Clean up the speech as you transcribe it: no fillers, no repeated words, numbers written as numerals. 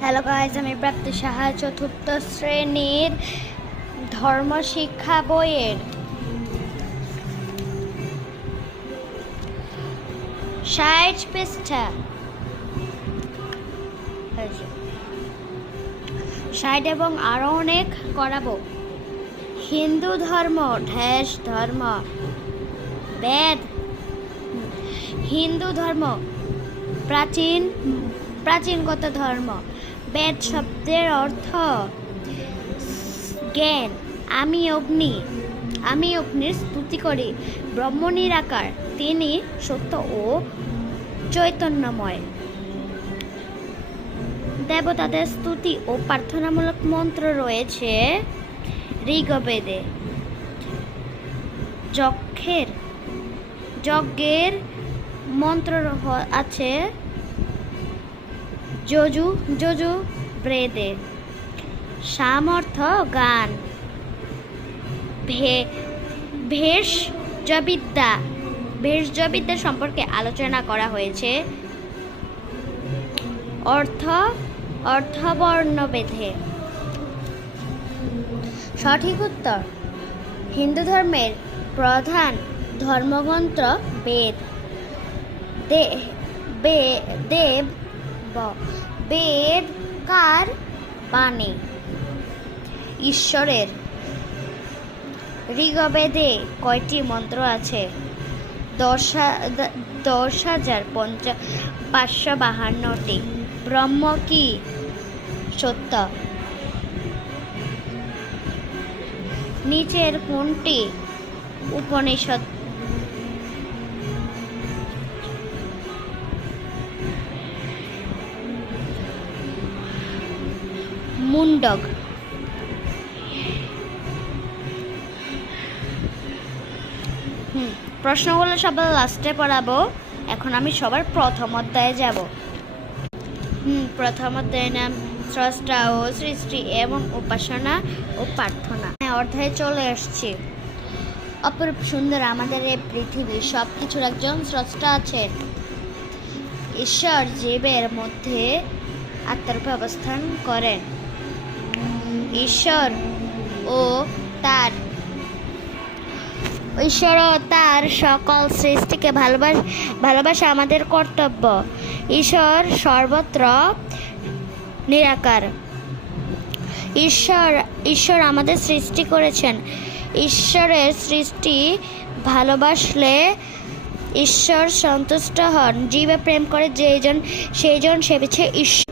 Hello guys, আমি প্রাপ্তি সাহা চতুর্থ শ্রেণীর ধর্ম শিক্ষা বইয়ের ৬০ পৃষ্ঠা ৬০ এবং আরো অনেক করাবো। হিন্দু ধর্ম ধর্ম বেদ। হিন্দু ধর্ম প্রাচীনগত ধর্ম। বেদ শব্দের অর্থ জ্ঞান। আমি অগ্নির স্তুতি করি। ব্রহ্ম নিরাকার, তিনি সত্য ও চৈতন্যময়। দেবতাদের স্তুতি ও প্রার্থনামূলক মন্ত্র রয়েছে ঋগ্বেদে। যজ্ঞের মন্ত্র আছে যজুর্বেদে। সাম-অর্থ গান। ভেষজবিদ্যা সম্পর্কে আলোচনা করা হয়েছে অর্থবর্ণভেদে। সঠিক উত্তর: হিন্দু ধর্মের প্রধান ধর্মগ্রন্থ বেদ। বেদ কার বাণী? ঈশ্বরের। ঋগ্বেদে কয়টি মন্ত্র আছে? 10,552টি। ব্রহ্ম কি? সত্য। নিচের কোনটি উপনিষদ? মুন্ডক। প্রশ্নগুলো সবার লাস্টে পড়াবো। এখন আমি সবার প্রথম অধ্যায়ে যাব। প্রথম অধ্যায়ের নাম স্রষ্টা ও সৃষ্টি এবং উপাসনা ও প্রার্থনা। অধ্যায়ে চলে আসছি। অপরূপ সুন্দর আমাদের এই পৃথিবী, সবকিছুর একজন স্রষ্টা আছেন। ঈশ্বর জীবের মধ্যে আত্মারূপে অবস্থান করেন। ঈশ্বর ও তার সকল সৃষ্টিকে ভালোবাসা আমাদের কর্তব্য। ঈশ্বর সর্বত্র নিরাকার। ঈশ্বর আমাদের সৃষ্টি করেছেন। ঈশ্বরের সৃষ্টি ভালোবাসলে ঈশ্বর সন্তুষ্ট হন। জীবে প্রেম করে সেইজন সেবিছে ঈশ্বর।